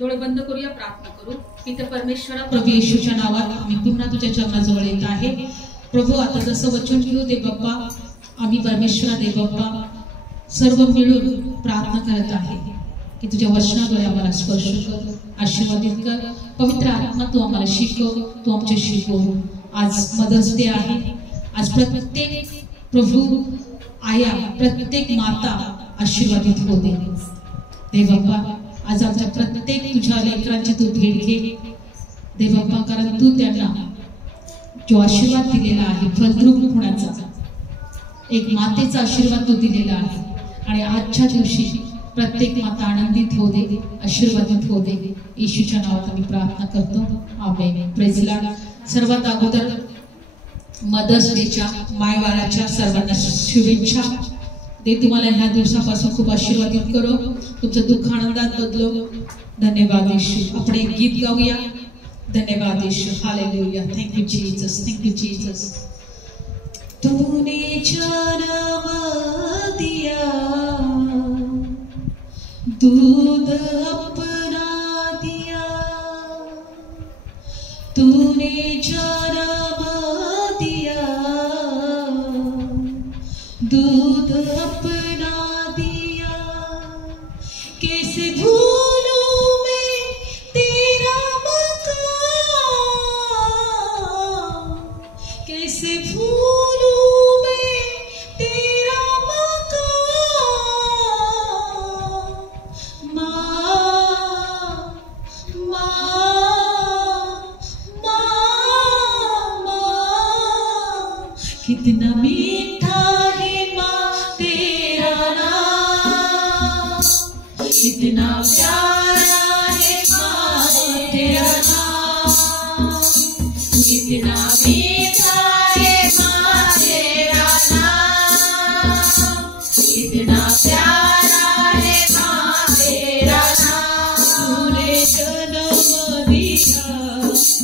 डोळे बंद करूया, प्रार्थना करू. पिता परमेश्वरा, प्रभू येशूच्या नावात आम्ही पुन्हा तुझ्या चरणाजवळ येत आहे. प्रभू, आता जसं वचन घेऊ दे बाप्पा, आम्ही परमेश्वरा दे बाप्पा सर्व मिळून प्रार्थना करत आहे की तुझ्या वचनाद्वारे आम्हाला स्पर्श कर, आशीर्वादित कर. पवित्र आत्मा तू आम्हाला शिकव, तू आमच्याशी बोल. आज मदर्स डे आहे. आज प्रत्येक प्रभू आया, प्रत्येक माता आशीर्वादित होते देवबाप्पा. आज आमच्या प्रत्येक तुझ्या लेकरांची तू भेट घे देवबाप्पा, कारण तू त्यांना जो आशीर्वाद दिलेला आहे फलद्रूप होण्याचा, एक मातेचा आशीर्वाद तू दिलेला आहे. आणि आजच्या दिवशी प्रत्येक माता आनंदित होऊ दे, आशीर्वादित होऊ दे. येशूच्या नावात आम्ही प्रार्थना करतो, आमेन. Praise Lord. सर्वात अगोदर मदर्स डेच्या, मायवाराच्या सर्वांना शुभेच्छा. ते तुम्हाला ह्या दिवसापासून खूप आशीर्वादित करो, तुमचं दुःख आनंदात बदलो. धन्यवाद येशू. आपण एक गीत गाऊया. धन्यवाद Yeshu. Hallelujah. Thank you Jesus, thank you Jesus. तूने जन्म दिया, दूध अपना दिया. तूने जन्म दिया, दूध अपना दिया. कैसे भूलूं मैं तेरा मकाम, कैसे भूलूं मैं तेरा मकाम. माँ, माँ, माँ, माँ, कितना मीठा है माँ तेरा नाम, कितना प्यारा है माँ तेरा नाम. कितना मीठा है माँ तेरा नाम, कितना प्यारा है माँ तेरा नाम. तूने जन्म दिया,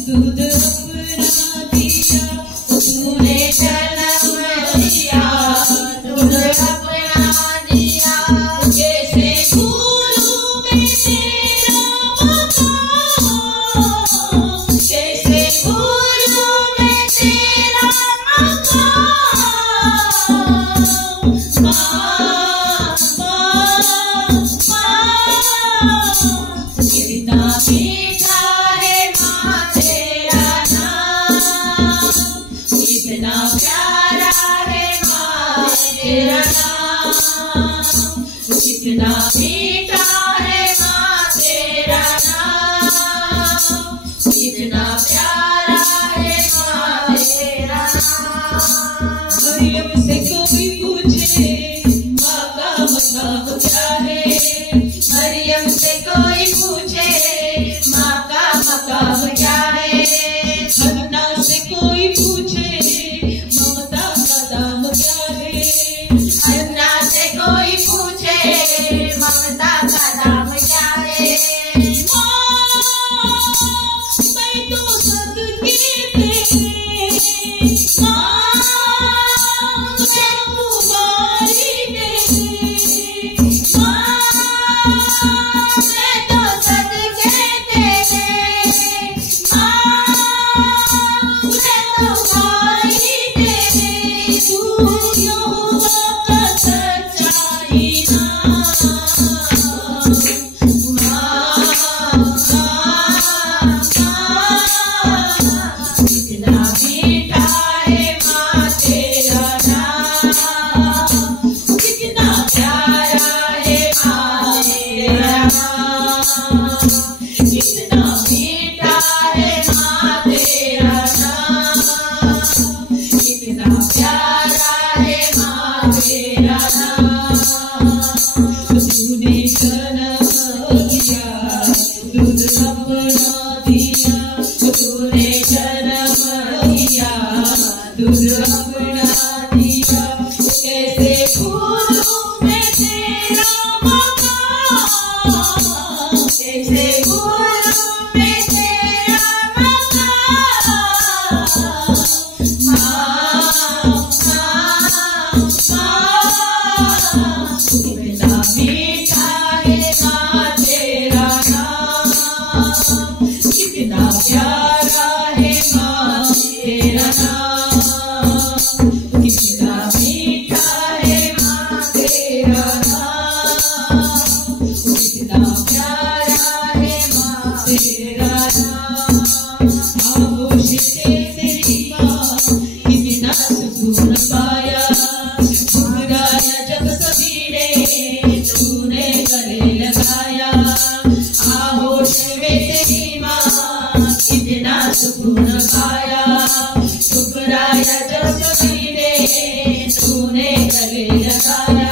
दूध अपना दिया. तूने जन्म दिया, दूध अपना दिया. कैसे भूलूं मैं तेरा मकाम, कैसे भूलूं मैं तेरा मकाम. माँ, माँ, माँ, कितना मीठा है माँ तेरा नाम, कितना प्यारा है माँ तेरा नाम. कितना मीठा है माँ तेरा नाम, कितना प्यारा है माँ तेरा नाम. मरियम से कोई पूछे माँ का मकाम क्या है, मरियम से कोई पूछे माँ का मकाम क्या है. हन्ना से कोई पूछे ममता का दाम क्या है, हन्ना से कोई पूछे ममता का दाम क्या है. माँ, मैं तो सदके तेरे, माँ, मैं तुम्हारी तेरे. माँ, मैं तो सदके तेरे. माँ, मैं तुम्हारी तेरे. तू यहोवा का सच्चाई नाम. माँ, माँ, माँ, कितना मीठा है माँ तेरा नाम, कितना प्यारा है माँ तेरा नाम. कितना मीठा है माँ तेरा नाम, कितना प्यारा है माँ तेरा नाम. तूने जन्म दिया, दूध अपना दिया. तूने जन्म दिया, दूध अपना दिया. कैसे भूलूं मैं तेरा मकाम, कैसे भूलूं मैं तेरा मकाम. माँ, माँ, माँ, कितना मीठा है माँ तेरा नाम. आहो सेवेत हीमा कितना सुकून पाया शुक्राया जसवीने तूने गले लगाया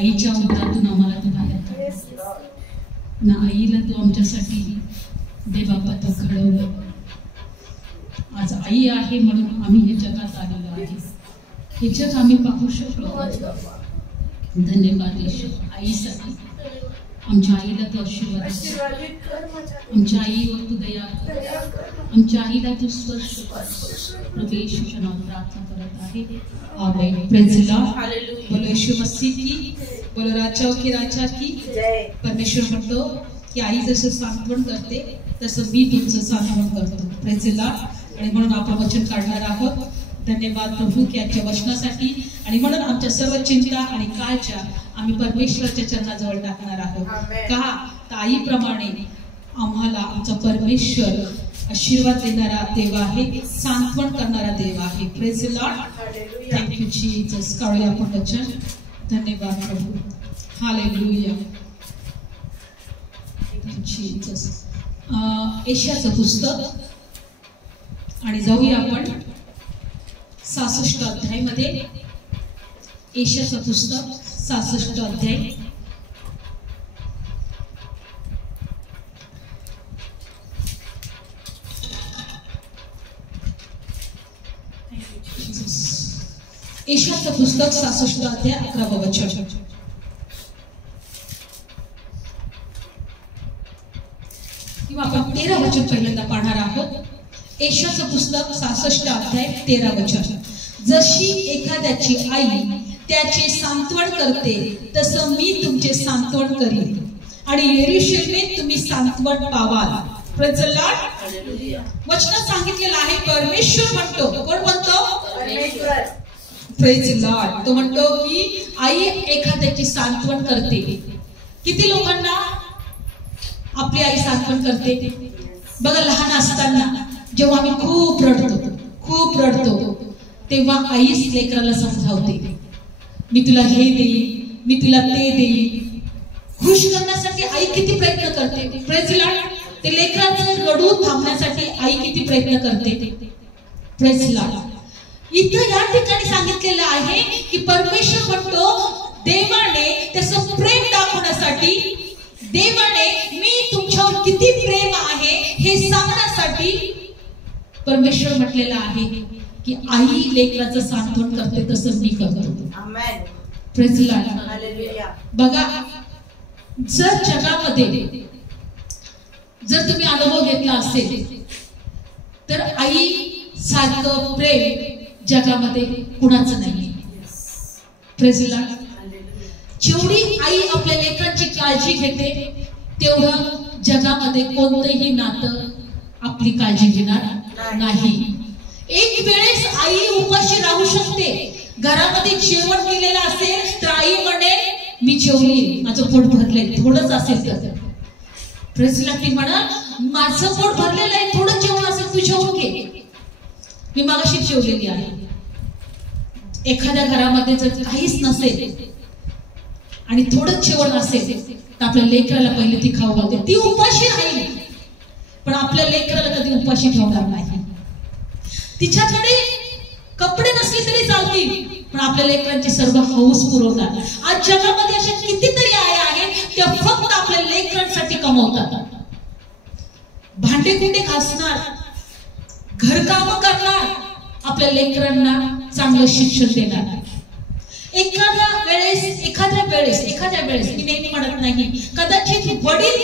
आईच्या उदरातून आम्हाला तू बाहेर ना आईला तू आमच्यासाठी दे बाबा तू घडवलं. आज आई आहे म्हणून आम्ही हे जगात आलेलो आहे. हे जग आम्ही पाहू शकलो. धन्यवाद ईश्वर आईसाठी. आमच्या आईला तू आशीर्वाद, आमच्या आईवर तू दया कर, आमच्या आईला तू स्पर्श कर. प्रभू येशूच्या नावात प्रार्थना करत आहे. आमेन. Praise the lord. बोलो यीशु मसीह की, बोलो राजाओं के राजा की जय. परमेश्वर म्हणतो की आई जसं सांत्वन करते तसं मी तुमचं सांत्वन करतो. Praise the Lord. आणि म्हणून आपण वचन काढणार आहोत. धन्यवाद प्रभू की आजच्या वचनासाठी. आणि म्हणून आमच्या सर्व चिंता आणि काळजा आम्ही परमेश्वराच्या चरणाजवळ टाकणार आहोत. का तर आईप्रमाणे आम्हाला आमचा परमेश्वर आशीर्वाद देणारा देव आहे, सांत्वन करणारा देव आहे. Praise the Lord. Thank you Jesus. काढूया आपण वचन. धन्यवाद प्रभू. हालेलुया. Thank you Jesus. यशाचं पुस्तक आणि जाऊया आपण 66 अध्यायामध्ये. यशाचं पुस्तक 66 अध्याय. यशाचं पुस्तक 66 अध्याय 11 वचन. किंवा आपण 13 वचन पहिल्यांदा पाहणार आहोत. यशाचं पुस्तक 66 अध्याय 13 वचन. जशी एखाद्याची आई त्याचे सांत्वन करते तसं मी तुमचे सांत्वन करीन आणि यरूशलेमेत तुम्ही सांत्वन पावाल. Praise the Lord. वचनात सांगितलेलं आहे परमेश्वर म्हणतो. कोण म्हणतो? परमेश्वर. Praise the Lord. तो म्हणतो की आई एखाद्याची सांत्वन करते. किती लोकांना आपली आई सांत्वन करते? बघा, लहान असताना जेव्हा आम्ही खूप रडतो तेव्हा आईच लेकराला समजावते, मी तुला हे देईन, मी तुला ते देईन. खुश करण्यासाठी आई किती प्रयत्न करते. Praise the Lord. ते लेकराचं रडू थांबण्यासाठी आई किती प्रयत्न करते. Praise the Lord. इथं या ठिकाणी सांगितलेलं आहे की परमेश्वर म्हणतो देवाने त्याचं प्रेम दाखवण्यासाठी, देवाने मी तुमच्यावर किती प्रेम आहे हे सांगण्यासाठी परमेश्वर म्हटलेलं आहे की आई लेकराचं सांत्वन करते तसं मी करतो. Amen. Praise the lord. Hallelujah. बघा, जर जगामध्ये जर तुम्ही अनुभव घेतला असेल तर आई सारखं प्रेम जगामध्ये कुणाचं नाही. Praise the Lord. जेवढी आई आपल्या लेकरांची काळजी घेते तेवढं जगामध्ये कोणतंही नातं आपली काळजी घेणार नाही. एक वेळेस आई उपाशी राहू शकते. घरामध्ये जेवण केलेलं असेल तर आई म्हणे मी जेवली, माझं पोट भरलंय, थोडंच असेल तर. Praise the Lord. ती म्हणा माझं पोट भरलेलं आहे, थोडं जेवण असेल तू जेवून घे, मी मागाशी जेवलेली आहे. एखाद्या घरामध्ये जर काहीच नसेल आणि थोडंच जेवण असेल तर आपल्या लेकराला पहिले ती खाऊ घालते. ती उपाशी राहील पण आपल्या लेकराला कधी उपाशी ठेवणार नाही. तिच्याकडे कपडे नसले तरी चालतील पण आपल्या लेकरांची सर्व हौस पुरवणार. आज जगामध्ये अशा कितीतरी आया आहेत त्या फक्त आपल्या लेकरांसाठी कमवतात. भांडे कुंडे घासणार, घरकाम करणार, आपल्या लेकरांना चांगलं शिक्षण देणार. एखाद्या वेळेस मी नेहमी म्हणत नाही, कदाचित वडील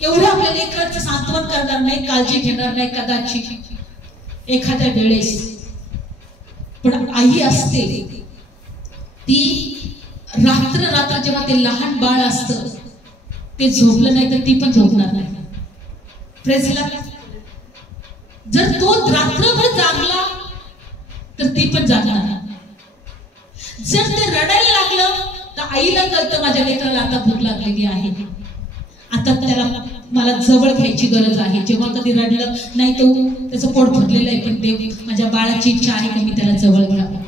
एवढं आपल्या लेकरांचं सांत्वन करणार नाही, काळजी घेणार नाही कदाचित एखाद्या वेळेस. पण आई असते ती रात्र जेव्हा ते लहान बाळ असतं ते झोपलं नाही तर ती पण झोपणार नाही. Praise the Lord. जर तो रात्रभर जागला तर ती पण जागणार. जर ते रडायला लागलं तर आईला कळतं माझ्या लेकराला आता भूक लागलेली आहे, आता त्याला मला जवळ घ्यायची गरज आहे. जेव्हा कधी रडलं नाही तो त्याचं पोट भरलेलं आहे पण देव माझ्या बाळाची इच्छा आहे की मी त्याला जवळ घ्यावं.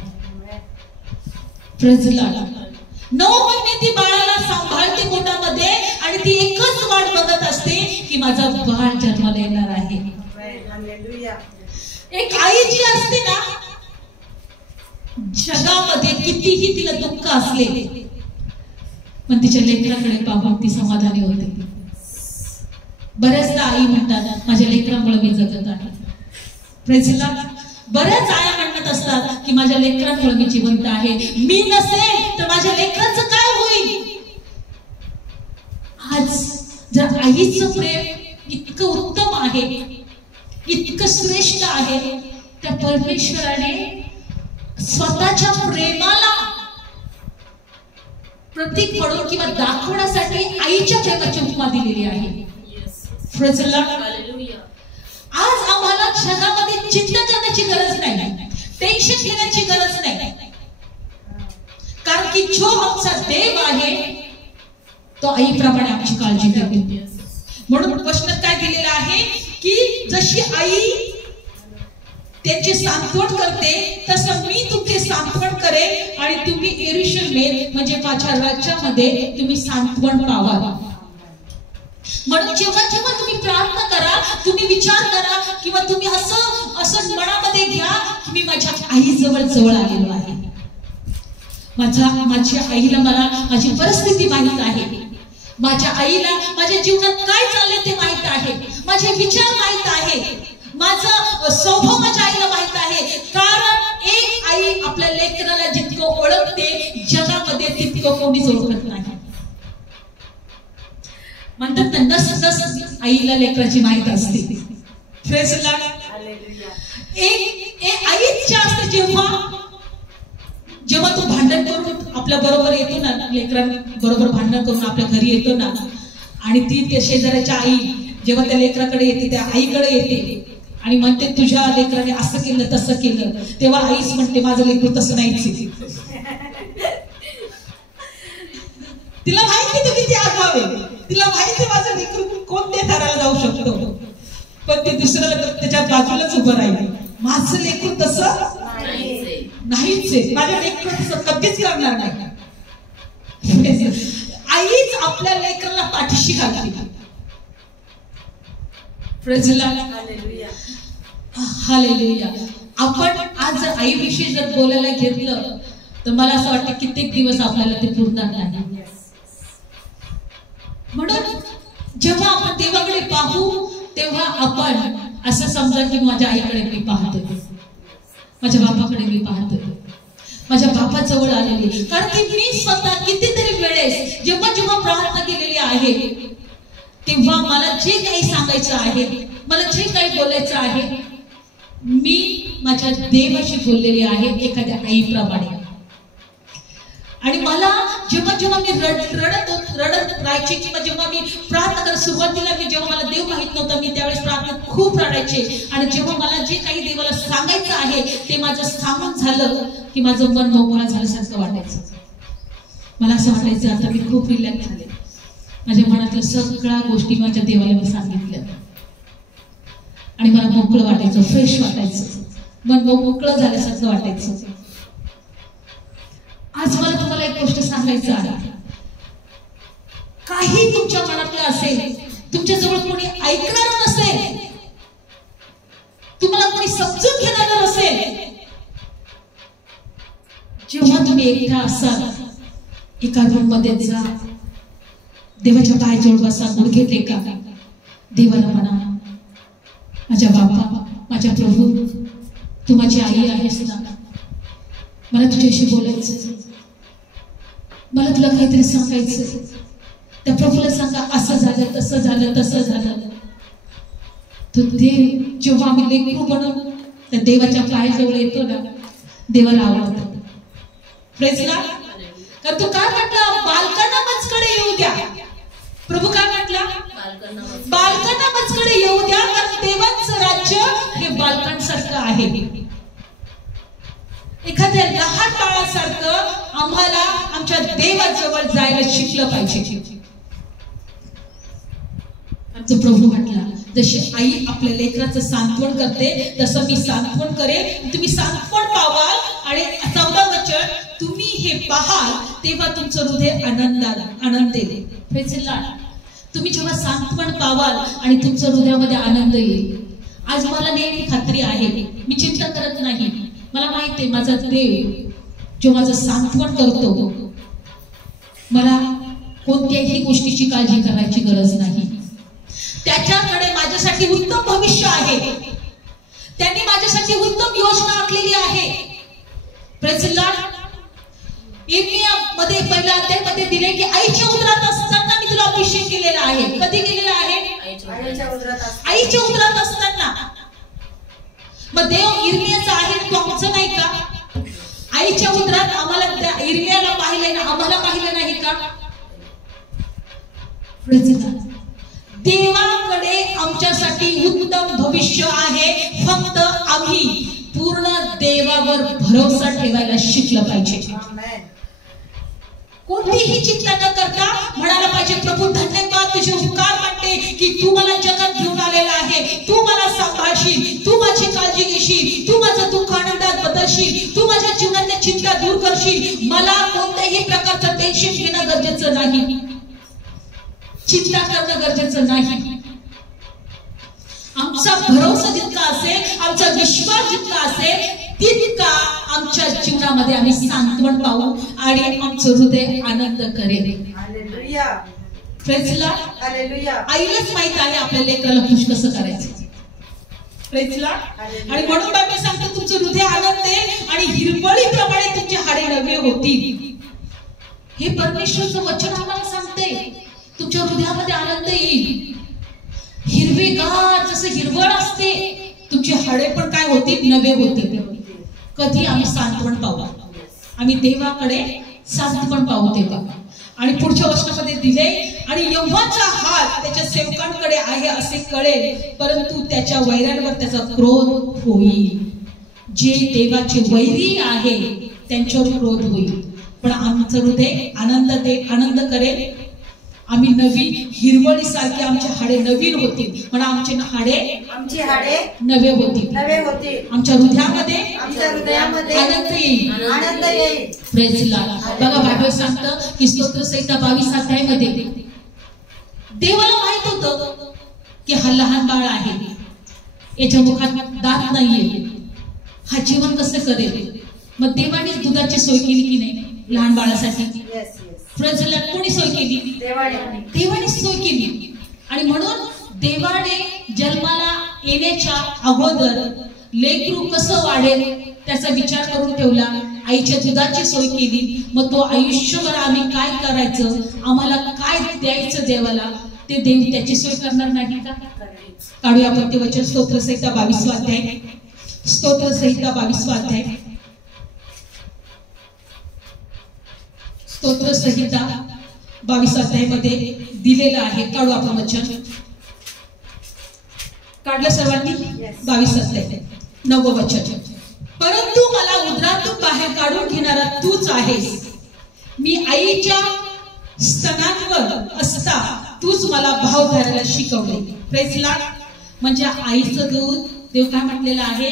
Praise the Lord. 9 महिने ती बाळाला सांभाळते पोटामध्ये आणि ती एकच वाट बघत असते की माझा बाळ जन्माला येणार आहे. एक आई जी असते ना, जगामध्ये कितीही तिला दुःख असले पण तिच्या लेकराकडे पाहून ती समाधानी होते. बऱ्याचदा आई म्हणतात माझ्या लेकरांमुळे मी जगत आहे. Praise the Lord. बऱ्याच आया म्हणत असतात की माझ्या लेकरांमुळे मी जिवंत आहे, मी नसेल तर माझ्या लेकरांचं काय होईल. आज जर आईचं प्रेम इतकं उत्तम आहे, इतकं श्रेष्ठ आहे, त्या परमेश्वराने स्वतःच्या प्रेमाला प्रतीक म्हणून किंवा दाखवण्यासाठी आईच्या प्रेमाची उपमा दिलेली आहे. Praise the Lord. आज आम्हाला जगामध्ये चिंता करण्याची गरज नाही, टेन्शन घेण्याची गरज नाही, कारण की जो आमचा देव आहे तो आईप्रमाणे आमची काळजी घेतो. म्हणून वचनात काय दिलेलं आहे की जशी आई त्यांचे सांत्वन करते तसं मी तुमचे सांत्वन करेन आणि तुम्ही यरूशलेमेत म्हणजे माझ्या राज्यामध्ये तुम्ही सांत्वन पावाल. म्हणून जेव्हा तुम्ही प्रार्थना करा, तुम्ही विचार करा किंवा तुम्ही असं मनामध्ये घ्या की मी माझ्या आईजवळ आलेलो आहे. माझ्या आईला मला माझी परिस्थिती माहित आहे, माझ्या आईला माझ्या जीवनात काय चाललंय ते माहित आहे, माझे विचार माहित आहे, माझा स्वभाव माझ्या आईला माहित आहे. कारण एक आई आपल्या लेकराला जितकं ओळखते जगामध्ये तितकं कोणीच ओळखत नाही. म्हणतात ना नस आईला लेकराची माहित असते. Praise the Lord. आईच्या असते जेव्हा जेव्हा तू भांडण करून आपल्या बरोबर येतो ना, लेकरांबरोबर भांडण करून आपल्या घरी येतो ना, आणि ती त्या शेजाऱ्याच्या आई जेव्हा त्या लेकराकडे येते, त्या आईकडे येते आणि म्हणते तुझ्या लेकराने असं केलं तसं केलं, तेव्हा आईच म्हणते माझं लेकरू तसं नाहीच. तिला माहिती तू किती आगाव आहे, तिला माहिती माझं लेकरू कोणत्या थराला जाऊ शकतो, पण ते दुसऱ्याला त्याच्या बाजूलाच उभं राहिलं. माझं लेकरू तसं नाहीच आहे, माझ्या लेकरू तसं कधीच करणार नाही. आईच आपल्या लेकराला पाठीशी घालते. हालेलुया. आपण आज आईविषयी जर बोलायला घेतलं तर मला असं वाटतं कित्येक दिवस आपल्याला ते पुरणार नाही. म्हणून जेव्हा आपण देवाकडे पाहू तेव्हा आपण असं समजा की माझ्या आईकडे मी पाहते, माझ्या बापाकडे मी पाहते, माझ्या बापाजवळ आलेली. कारण की मी स्वतः कितीतरी वेळेस जेव्हा जेव्हा प्रार्थना केलेली आहे तेव्हा मला जे काही सांगायचं आहे, मला जे काही बोलायचं आहे, मी माझ्या देवाशी बोललेली आहे एखाद्या आईप्रमाणे. आणि मला जेव्हा जेव्हा मी रडत राहायची किंवा जेव्हा मी प्रार्थना कर, सुरुवातीला मी जेव्हा मला देव माहित नव्हता मी त्यावेळेस प्रार्थनेत खूप रडायचे. आणि जेव्हा मला जे काही देवाला सांगायचं आहे ते माझं सांगून झालं की माझं मन मोकळं झाल्यासारखं वाटायचं. मला असं वाटायचं आता मी खूप रिलॅक्स झाले, माझ्या मनातल्या सगळ्या गोष्टी माझ्या देवाला मी सांगितल्या आणि मला मोकळं वाटायचं, फ्रेश वाटायचं, मन मोकळं झाल्यासारखं वाटायचं. आज मला तुम्हाला एक गोष्ट सांगायचं आहे, काही तुमच्या मनातलं असेल, तुमच्या जवळ कोणी ऐकणार नसेल, तुम्हाला कोणी समजून घेणार नसेल, जेव्हा तुम्ही एकटा असाल एका रूम मध्ये जा, देवाच्या पायाजवळ बसा, गुडघे टेका, देवाला म्हणा माझ्या बापा, माझ्या प्रभू, तू माझी आई आहेस ना, मला तुझ्याशी बोलायचं, मला तुला काहीतरी सांगायचं. त्या प्रभूला सांगा असं झालं तसं झालं तसं झालं. तो देव जेव्हा आम्ही लेकरू बनून त्या देवाच्या पायाजवळ येतो ना, देवाला आवडतं. Praise Lord. कारण तो काय म्हटला, बालकांना माझ्याकडे येऊ द्या. प्रभू काय म्हटला, बालकांना माझ्याकडे येऊ द्या, कारण देवाचं राज्य हे बालकांसारखं आहे. एखाद्या लहान बाळासारखं आम्हाला आमच्या देवाजवळ जायला शिकलं पाहिजे. आमचं प्रभू म्हटला, जशी आई आपल्या लेकराचं सांत्वन करते तसं मी सांत्वन करेन, तुम्ही सांत्वन पावाल. आणि 14 वचन, तुम्ही हे पाहाल तेव्हा तुमचं हृदय आनंदेल. Praise Lord. तुम्ही जेव्हा सांत्वन पावाल आणि तुमच्या हृदयामध्ये आनंद येईल. आज मला नेहमी खात्री आहे, मी चिंता करत नाही, मला माहिती आहे माझा देव जो माझं सांत्वन करतो, मला कोणत्याही गोष्टीची काळजी करायची गरज नाही. त्याच्याकडे माझ्यासाठी उत्तम भविष्य आहे, त्यांनी माझ्यासाठी उत्तम योजना आखलेली आहे. Praise Lord. इर्मियामध्ये पहिल्या अध्यायामध्ये दिले की आईच्या उदरात असताना मी तुला अभिषेक केलेला आहे. कधी केलेला आहे? आईच्या उदरात असताना. मग देव इर्मियाचा आहे, तो आमचं नाही का? आईच्या उदरात आम्हाला त्या इर्मियाला पाहिलंय ना, आम्हाला पाहिलं नाही का? देवाकडे आमच्यासाठी उत्तम भविष्य आहे, फक्त आम्ही पूर्ण देवावर भरोसा ठेवायला शिकलं पाहिजे. कोणतीही चिंता न करता म्हणायला पाहिजे, प्रभू धन्यवाद, तुझे उपकार मानते की तू मला जगात घेऊन आलेला आहे, तू मला सांभाळशील, तू माझी काळजी घेशील, तू माझं दुःख आनंदात बदलशील, तू माझ्या जीवनातल्या चिंता दूर करशील. मला कोणत्याही प्रकारचं टेन्शन घेणं गरजेचं नाही, चिंता करणं गरजेचं नाही. आमचा भरोसा जितका असेल, आमचा विश्वास जितका असेल, तितका आमच्या जीवनामध्ये आम्ही सांत्वन पाहू आणि आमचं हृदय आनंद करेल. हालेलुया. Praise Lord. हालेलुया. आईलाच माहित आहे आपल्या लेकराला खुश कसं करायचं. Praise Lord. आणि म्हणून बाबा सांगतो, तुमचं हृदय आनंदेल आणि हिरवळीप्रमाणे तुमचे हाडे नवे होतील. हे परमेश्वरचं वचन आम्हाला सांगते. तुमच्या हृदयामध्ये आनंद येईल. हिरवीगार जसं हिरवळ असते तुमची हाडे पण काय होती, नवे होती. कधी आम्ही सांत्वन पाहू, आम्ही देवाकडे सांत्वन पाहू तेव्हा. आणि पुढच्या वचनामध्ये दिले, आणि यहोवाचा हात त्याच्या सेवकांकडे आहे असे कळेल, परंतु त्याच्या वैरांवर त्याचा क्रोध होईल. जे देवाचे वैरी आहे त्यांच्यावर क्रोध होईल. पण आमचं हृदय आनंद करेल. आम्ही नवीन हिरवळीसारखी आमची हाडे नवीन होतील, पण आमची हाडे नवे होतील. आमच्या हृदयामध्ये आनंद येईल. Praise Lord. बघा बायबल सांगतं की स्तोत्रसंहिता 22 अध्यायामध्ये देवाला माहित होतं की हा लहान बाळ आहे, याच्या मुखात दात नाहीये, हा जीवन कसं करेल. मग देवाने दुधाची सोय केली की नाही लहान बाळासाठी. Praise Lord. कोणी सोय केली? देवाने सोय केली. आणि म्हणून देवाने जन्माला येण्याच्या अगोदर लेकरू कसं वाढेल त्याचा विचार करून ठेवला. आईच्या दुधाची सोय केली. मग तो आयुष्यभर आम्ही काय करायचं, आम्हाला काय द्यायचं देवाला, ते देव त्याची सोय करणार नाही का? काढूया आपण ते वचन. स्तोत्रसंहिता 22 अध्याय. स्तोत्रसंहिता 22 अध्याय. स्तोत्रसंहिता 22 अध्यायामध्ये दिलेलं आहे. काढू आपण वचन. काढलं सर्वांनी? 22 अध्याय 9 वचन. परंतु मला उदरातून बाहेर काढून घेणारा तूच आहेस. मी आईच्या स्तनांवर असता तूच मला भाव धरायला शिकवले. Praise Lord. म्हणजे आईचं दूध, देव काय म्हटलेलं आहे,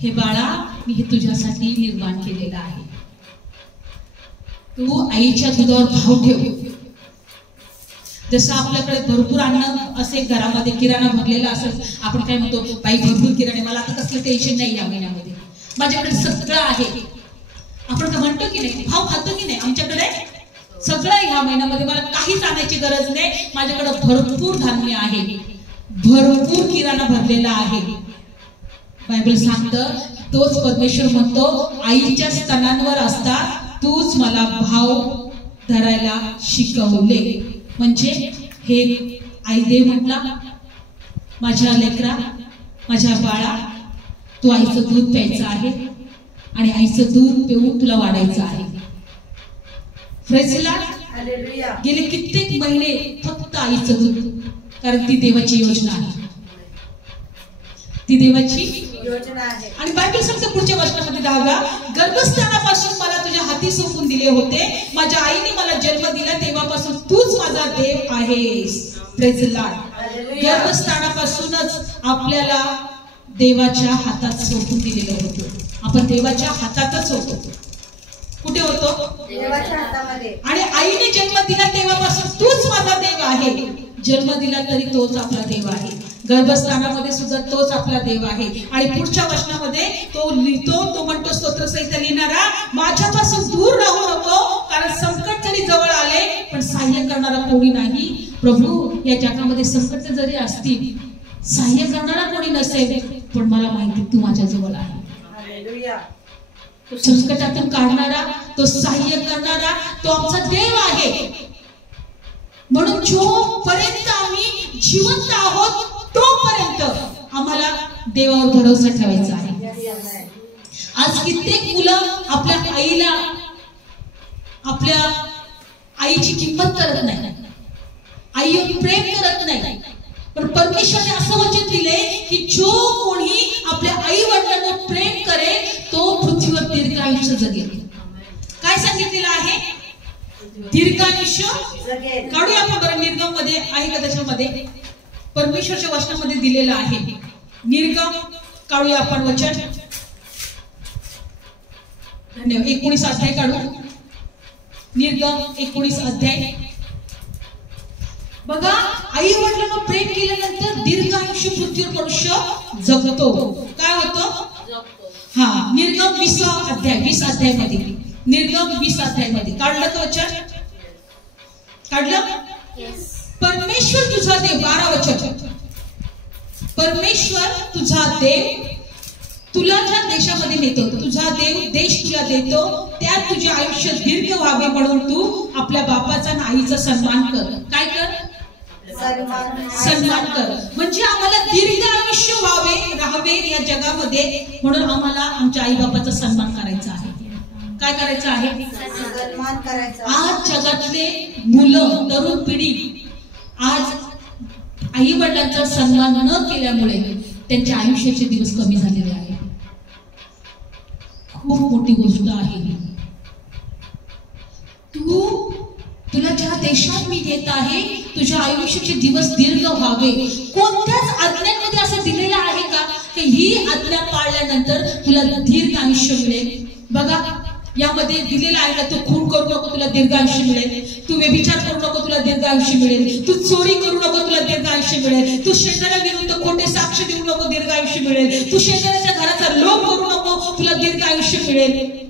हे बाळा मी हे तुझ्यासाठी निर्माण केलेलं आहे. तू आईच्या दुधावर भाव ठेव. जसं आपल्याकडे भरपूर अन्न असे घरामध्ये किराणा भरलेला असेल, आपण काय म्हणतो, बाई भरपूर किराणे, मला आता कसलं टेन्शन नाही या महिन्यामध्ये, माझ्याकडे सगळं आहे. आपण म्हणतो की नाही, भाव खातो की नाही, आमच्याकडे सगळं ह्या महिन्यामध्ये, मला काहीच आणायची गरज नाही, माझ्याकडे भरपूर धान्य आहे, भरपूर किराणा भरलेला आहे. बायबल सांगतं तोच परमेश्वर म्हणतो, आईच्या स्तनांवर असता तूच मला भाव धरायला शिकवले. म्हणजे हे आई देव म्हटला, माझ्या लेकरा, माझ्या बाळा, तू आईचं दूध प्यायचं आहे आणि आईचं दूध पिऊन तुला वाढायचं आहे. Praise Lord. गेले कित्येक महिने फक्त आईचं दूध, कारण ती देवाची योजना आहे, ती देवाची योजना आहे. आणि बायबल सांगते पुढच्या वचनामध्ये 10व्या, गर्भस्थानापासून मला तुझ्या हाती सोपून दिले होते, माझ्या आईने मला जन्म दिला, तेव्हापासून तूच माझा देव आहेस. Praise Lord. गर्भस्थानापासूनच आपल्याला देवाच्या हातात सोपून दिलेलं होतं. आपण देवाच्या हातातच होतो. कुठे होतो? देवाच्या हातामध्ये. आणि आईने जन्म दिला तेव्हापासून तूच माझा देव आहे. जन्म दिला तरी तोच आपला देव आहे. गर्भस्थानामध्ये सुद्धा तोच आपला देव आहे. आणि पुढच्या वचनामध्ये तो लिहितो, तो म्हणतो स्तोत्रसंहिता लिहिणारा, माझ्यापासून दूर राहू नको, कारण संकट जरी जवळ आले पण सहाय्य करणारा कोणी नाही. प्रभू, या जगामध्ये संकट जरी असतील, सहाय्य करणारा कोणी नसेल, पण मला माहिती तू माझ्या जवळ आहे. तो संकटातून काढणारा, तो सहाय्य करणारा, तो आमचा देव आहे. म्हणून जोपर्यंत आम्ही जिवंत आहोत तोपर्यंत आम्हाला देवावर भरोसा ठेवायचा आहे. आज कित्येक मुलं आपल्या आईला, आपल्या आईची किंमत करत नाही, आईवर प्रेम करत नाही. पण परमेश्वराने असं वचन दिले की जो कोणी आपल्या आई वडिलांवर प्रेम करेल तो पृथ्वीवर दीर्घायुष्य जगेल. काय सांगितलेलं आहे? दीर्घायुष्य जगेल. काढूया आपण बरं, निर्गम मध्ये आहे का, त्याच्यामध्ये परमेश्वरच्या वचनामध्ये दिलेलं आहे. निर्गम काढूया आपण वचन. धन्यवाद. 19 अध्याय काढू. निर्गम 19 अध्याय. बघा, आई वडिलांना प्रेम केल्यानंतर दीर्घायुष्य पृथ्वीवर मनुष्य जगतो. काय होतं? हा, निर्गम 20 अध्याय 20 अध्यायमध्ये, निर्गम 20 अध्यायमध्ये काढलं का वचन? काढलं? परमेश्वर तुझा देव, 12 वचन, परमेश्वर तुझा देव तुला ज्या देशामध्ये नेतो, तुझा देव देश तुला देतो, त्यात तुझे आयुष्य दीर्घ व्हावे म्हणून तू आपल्या बापाचा आणि आईचा सन्मान कर. काय कर? सन्मान कर, म्हणजे आम्हाला दीर्घ आयुष्य व्हावे राहावे या जगामध्ये, म्हणून आम्हाला आमच्या आई बाबाचा सन्मान करायचा आहे. काय करायचं आहे? सन्मान करायचा. आज जगातले मुलं, तरुण पिढी आज आई वडिलांचा सन्मान न केल्यामुळे त्यांच्या आयुष्याचे दिवस कमी झालेले आहेत. खूप मोठी गोष्ट आहे. तुला ज्या देशात मी देत आहे, तुझ्या आयुष्याचे दिवस दीर्घ व्हावे. कोणत्याच आज्ञांमध्ये असं दिलेलं आहे का की ही आज्ञा पाळल्यानंतर तुला दीर्घ आयुष्य मिळेल? बघा, यामध्ये दिलेलं आहे का, तू खून करू नको तुला दीर्घ आयुष्य मिळेल, तू व्यभिचार करू नको तुला दीर्घ आयुष्य मिळेल, तू चोरी करू नको तुला दीर्घ आयुष्य मिळेल, तू शेजाऱ्याविरुद्ध खोटे साक्ष देऊ नको दीर्घ आयुष्य मिळेल, तू शेजाऱ्याच्या घराचा लोभ करू नको तुला दीर्घ आयुष्य मिळेल.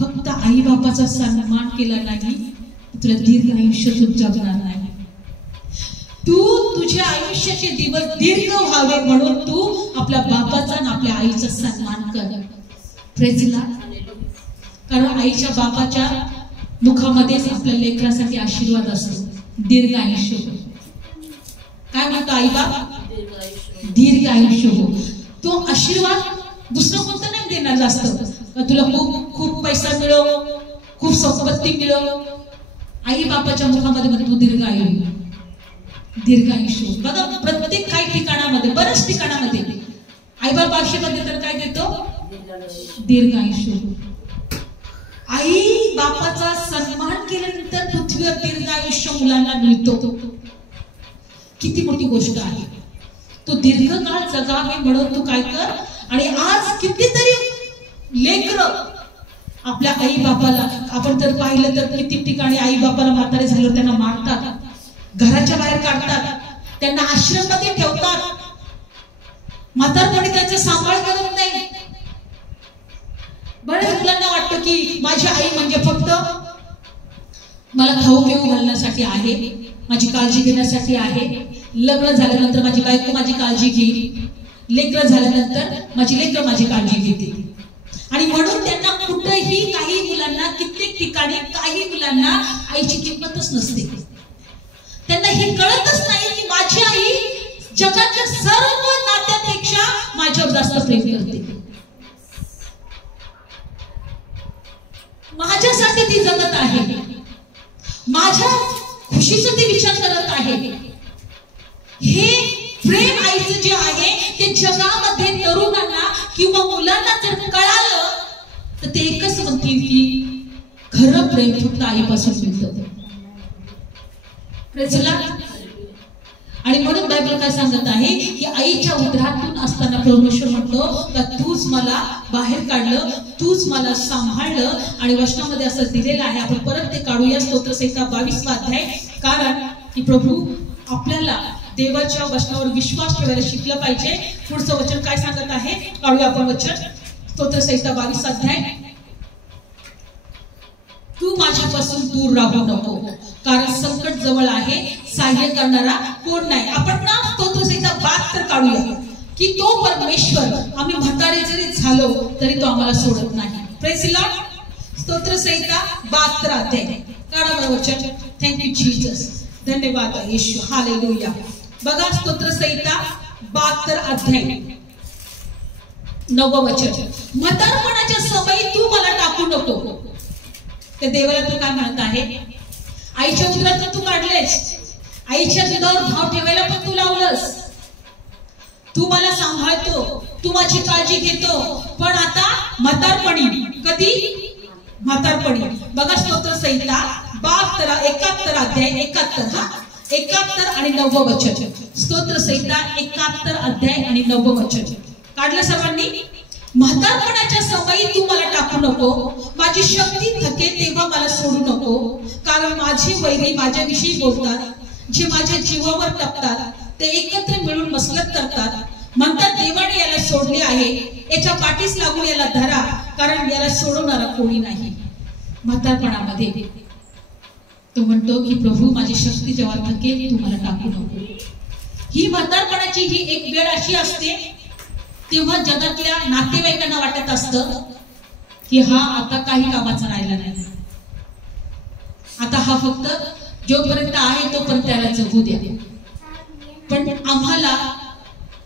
फक्त आई बाबाचा सन्मान केला नाही, तुला दीर्घ आयुष्य तू जगणार नाही. तू तुझ्या आयुष्याचे दिवस दीर्घ व्हावे म्हणून तू आपल्या बाबाचा आणि आपल्या आईचा सन्मान कर. Praise Lord. कारण आईच्या बाबाच्या मुखामध्येच आपल्या लेकरासाठी आशीर्वाद असतो, दीर्घ आयुष्य हो. काय म्हणतो आई बाप? दीर्घ आयुष्य हो. तो आशीर्वाद दुसरं कोणतं नाही देणार जास्त, तुला खूप खूप पैसा मिळो, खूप संपत्ती मिळो. आई बापाच्या मुखामध्ये तू दीर्घ दीर्घ आयुष्य. बघा, प्रत्येक काही ठिकाणामध्ये, बऱ्याच ठिकाणामध्ये आई बाप आशीर्वाद देतात. काय देतो? दीर्घ आयुष्य. आई बापाचा सन्मान केल्यानंतर पृथ्वीवर दीर्घ आयुष्य मुलांना मिळतो. किती मोठी गोष्ट आहे. तो दीर्घकाळ जगावे म्हणून तू काय कर. आणि आज कितीतरी लेकरं आपल्या आई बापाला, आपण जर पाहिलं तर किती ठिकाणी आई बापाला म्हातारे झाल्यावर त्यांना मारतात, घराच्या बाहेर काढतात, त्यांना आश्रममध्ये ठेवतात, म्हातारपणी त्यांचा सांभाळ करत नाही. बऱ्याच मुलांना वाटतं की माझी आई म्हणजे फक्त मला खाऊ पिऊ घालण्यासाठी आहे, माझी काळजी घेण्यासाठी आहे. लग्न झाल्यानंतर माझी बायको माझी काळजी घेईल, लेकरं झाल्यानंतर माझी लेकरं माझी काळजी घेतील. आणि म्हणून त्यांना कुठेही, काही मुलांना, कित्येक ठिकाणी काही मुलांना आईची किंमतच नसते. त्यांना हे कळतच नाही की माझी आई जगाच्या सर्व नात्यापेक्षा माझ्यावर जास्त प्रेम करते, माझ्यासाठी ती जगत आहे, माझ्या खुशीचा ती विचार करत आहे. हे प्रेम आईचं जे आहे ते जगामध्ये तरुणांना किंवा मुलांना जर कळालं तर ते एकच म्हणतील की खरं प्रेम फक्त आईपासून मिळतं. आणि म्हणून बायबल काय सांगत आहे की आईच्या उदरातून असताना परमेश्वर म्हणतो का तूच मला बाहेर काढलं, तूच मला सांभाळलं. आणि वचनामध्ये असं दिलेलं आहे, आपण परत ते काढूया, स्तोत्रसंहिता 22 अध्याय. कारण की प्रभू आपल्याला देवाच्या वचनावर विश्वास ठेवायला शिकलं पाहिजे. पुढचं वचन काय सांगत आहे, काढूया आपण वचन. स्तोत्रसंहिता 22 अध्याय. तू माझ्यापासून दूर राहू नको, कारण संकट जवळ आहे, सहाय्य करणारा कोण नाही. आपण ना स्तोत्रसंहिता 72 काढूया की तो परमेश्वर, आम्ही म्हातारे जरी झालो तरी तो आम्हाला सोडत नाही. Praise Lord. स्तोत्रसंहिता 72 अध्याय काढा वचन. Thank you Jesus. धन्यवाद येशू. हालेलुया. बघा, स्तोत्रसंहिता 72 अध्याय 9 वचन. म्हातारपणाच्या समयी तू मला टाकू नको. ते देवाला तू काय म्हणत आहे? आईच्या उदरातून तू काढलेस, आईच्या दुधावर भाव ठेवायला पण तू लावलंस, तू मला सांभाळतो, तू माझी काळजी घेतो. पण आता म्हातारपणी, कधी? म्हातारपणी. बघा, स्तोत्रसंहिता 72 71 अध्याय 71 आणि 9 वचन. स्तोत्रसंहिता 71 अध्याय आणि 9 वचन काढलं सर्वांनी? म्हातारपणाच्या समयी तू मला टाकू नको, माझी शक्ती थके तेव्हा मला सोडू नको. कारण माझे वैरी माझ्याविषयी बोलतात, जे माझ्या जीवावर टपतात ते एकत्र मिळून मसलत करतात. म्हणतात देवाने याला सोडले आहे, याच्या पाठीस लागून याला धरा, कारण याला सोडवणारा कोणी नाही. म्हातारपणामध्ये तो म्हणतो की प्रभू माझी शक्ती जेव्हा थकेल तू मला टाकू नको. ही म्हातारपणाची ही एक वेळ अशी असते तेव्हा जगातल्या नातेवाईकांना वाटत असतं की हा आता काही कामाचा राहिला नाही, आता हा फक्त जोपर्यंत आहे तोपर्यंत त्याला जगू द्या. पण आम्हाला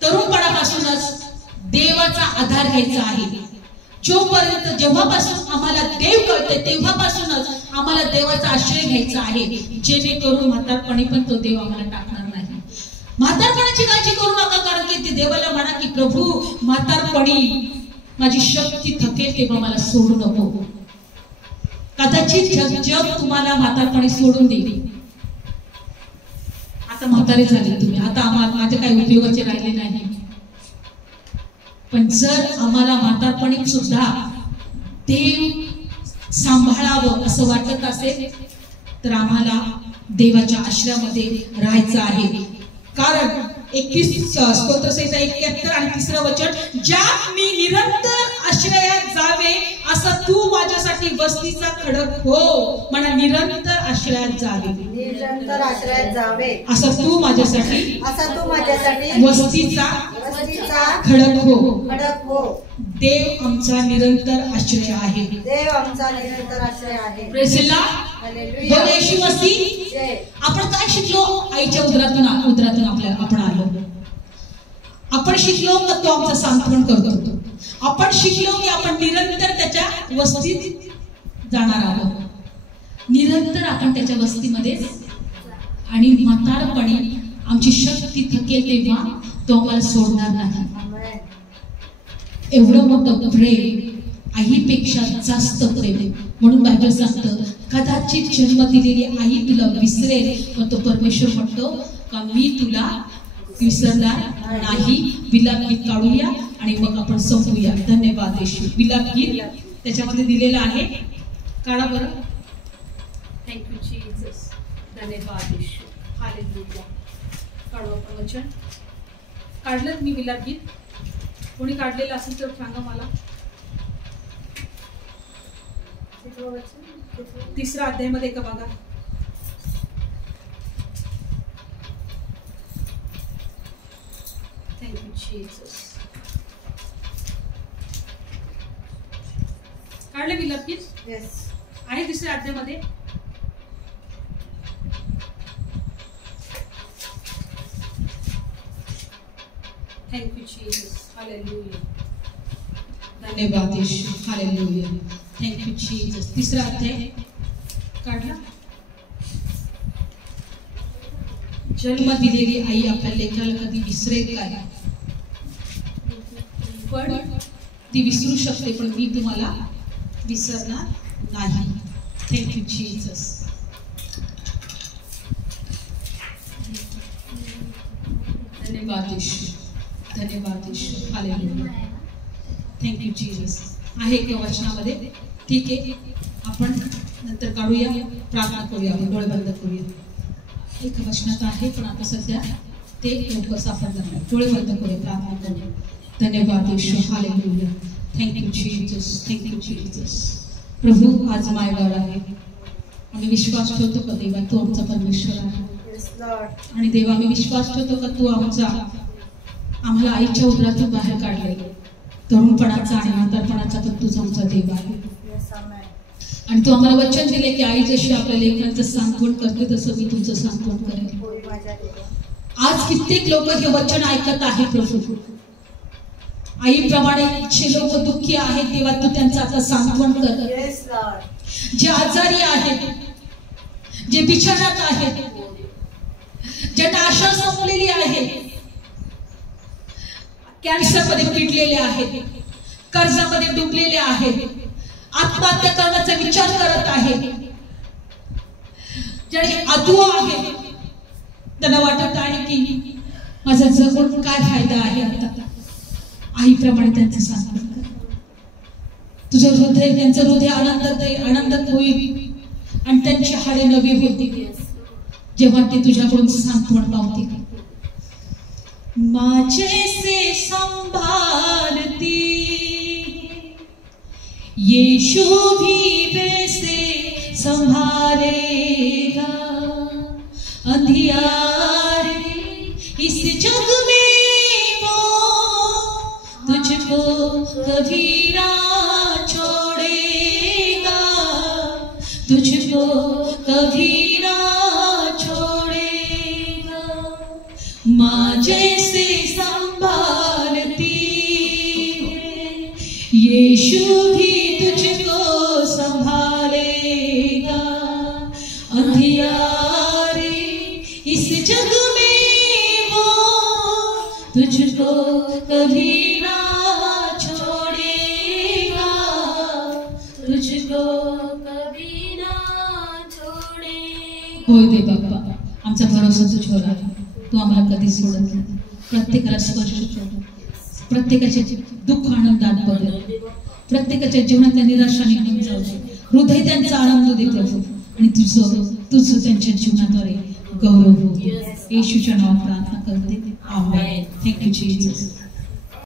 तरुणपणापासूनच देवाचा आधार घ्यायचा आहे. जोपर्यंत जेव्हापासून आम्हाला देव कळते तेव्हापासूनच आम्हाला देवाचा आश्रय घ्यायचा आहे, जेणेकरून म्हातारपणी पण तो देव आम्हाला टाकणार नाही. म्हातारपणाची काळजी करू नका, कारण की ते देवाला म्हणा की प्रभू म्हातारपणी माझी शक्ती थकेल तेव्हा मला सोडू नको. कदाचित जग तुम्हाला म्हातारपणी सोडून देईल. आता म्हातारे झाले तुम्ही, आता माझे काही उपयोगाचे राहिले नाही. पण जर आम्हाला म्हातारपणी सुद्धा देव सांभाळावं असं वाटत असेल तर आम्हाला देवाच्या आश्रयामध्ये राहायचं आहे. कारण 31 स्तोत्रसंहिता 71 आणि 3 वचन, ज्यात मी निरंतर आश्रयात जावे असं तू माझ्यासाठी वस्तीचा खडक हो. म्हणा निरंतर आश्रयात जावे, निरंतर आश्रयात जावे असं तू माझ्यासाठी वस्तीचा खडक हो. देव आमचा निरंतर आश्रय आहे. देव आमचा निरंतर आश्रय आहे. Praise the lord. Yeshu Masih. आपण काय शिकलो आईच्या उदरातून आपण आलो. आपण शिकलो की तो आमचं सांत्वन करतो. आपण शिकलो की आपण निरंतर त्याच्या वस्तीत जाणार आहोत. निरंतर आपण त्याच्या वस्तीमध्ये, आणि म्हातारपणी आमची शक्ती थकेल तेव्हा तो आम्हाला सोडणार नाही. एवढं मोठं प्रेम, आईपेक्षा जास्त प्रेम. म्हणून बायबल सांगतं कदाचित जन्म दिलेली आई तुला विसरेल, पण तो परमेश्वर म्हणतो का मी तुला विसरणार नाही. विलाप गीत काढूया आणि मग आपण संपूया. धन्यवाद येशू. विलाप गीत त्याच्यामध्ये दिलेलं आहे, काढा बरं. Thank you Jesus. धन्यवाद येशू. हालेलुया. काढू आपण वचन. काढलं मी विलाप गीत? कोणी काढलेलं असेल तर सांगा मला. 3 अध्यायामध्ये का बघा. Thank you Jesus. काढले विलाप गीत? येस. आहे 3 अध्यायामध्ये. Thank you Jesus. हालेलुया. धन्यवाद येशू. हालेलुया. Thank you Jesus. 3 अध्याय काढला. जन्म दिलेली आई आपल्या लेकराला कधी विसरेल काय? पण ती विसरू शकते, पण मी तुम्हाला विसरणार नाही. Thank you Jesus. धन्यवाद येशू. धन्यवाद येशू. हालेलुया. Thank you Jesus. आहे का वचनामध्ये? ठीक आहे, आपण नंतर काढूया, प्रार्थना करूया, आपण डोळे बंद करूया. एक वचनात आहे पण आता सध्या ते लवकर सापडणार नाही. डोळे बंद करूया, प्रार्थना करूया. धन्यवाद Yeshu. Hallelujah. Thank you Jesus. Thank you Jesus. प्रभू आज मायवार आहे. आम्ही विश्वास ठेवतो का देवा तू आमचा परमेश्वर आहे. आणि देवा आम्ही विश्वास ठेवतो का तू आम्हाला आईच्या उदरातून बाहेर काढले. तरुणपणाचा आणि म्हातारपणाचा पण तुझा आमचा देव आहे. आणि तू आम्हाला वचन दिले की आई जशी आपल्या लेकरांचं सांत्वन करते तसं मी तुमचं सांत्वन करेन. आज कित्येक लोक हे वचन ऐकत आहेत प्रभू. आईप्रमाणे जे लोक दुःखी आहेत तेव्हा तू त्यांचं आता सांत्वन कर. जे आजारी आहेत, जे बिछाण्यात आहेत, ज्यांना आशा संपलेली आहे, कॅन्सर मध्ये पिडलेले आहेत, कर्जामध्ये डुबलेले आहेत, आत्महत्या करण्याचा विचार करत आहेत, जे अधू आहेत, त्यांना वाटत आहे की माझा जगून काय फायदा आहे. आता आईप्रमाणे त्यांचं सांत्वन कर. तुझं हृदय, त्यांचं हृदय आनंदात होईल आणि त्यांची हाडे नवी होतील जेव्हा ते तुझ्याकडून सांत्वन पावतील. माझे से संभालती यीशु भी वैसे संभालेगा. अंधियारे इस जग में वो तुझको कभी ना छोड़ेगा, तुझको कभी ना छोड़ेगा. जैसे संभालती है, यीशु भी तुझको संभालेगा। अंधियारे इस जग में वो तुझको कभी ना छोड़ेगा, तुझको कभी ना छोड़ेगा। होय दे बाप्पा, आमचा भरोसा तुझ्यावर आहे, तू आम्हाला कधी सोडत नाही। प्रत्येकाला स्पर्श कर, प्रत्येकाचे दुःख आनंदात बदल, प्रत्येकाच्या जीवनातल्या निराशा निघून जाऊ दे, हृदय त्यांचा आनंद दे प्रभू, आणि तुझं त्यांच्या जीवनाद्वारे गौरव हो। येशूच्या नावात प्रार्थना करते, आमेन। Thank you Jesus.